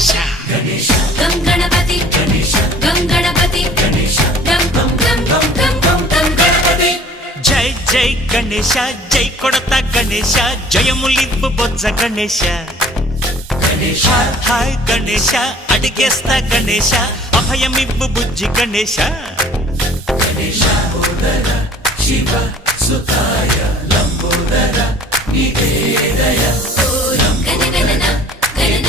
గణేశ గం గణపతి గం గణపతి గం గం గం గం గం గం గణపతి. జై జై గణేశ జై కొడత గణేశ జయములివ్వు బొజ్జ గణేశ హాయ్ గణేశ అడిగేస్తా గణేశ అభయమివ్వు బుజ్జి గణేశ శివ సుతాయ లంబోదర నివేదయ గణ గణన గణన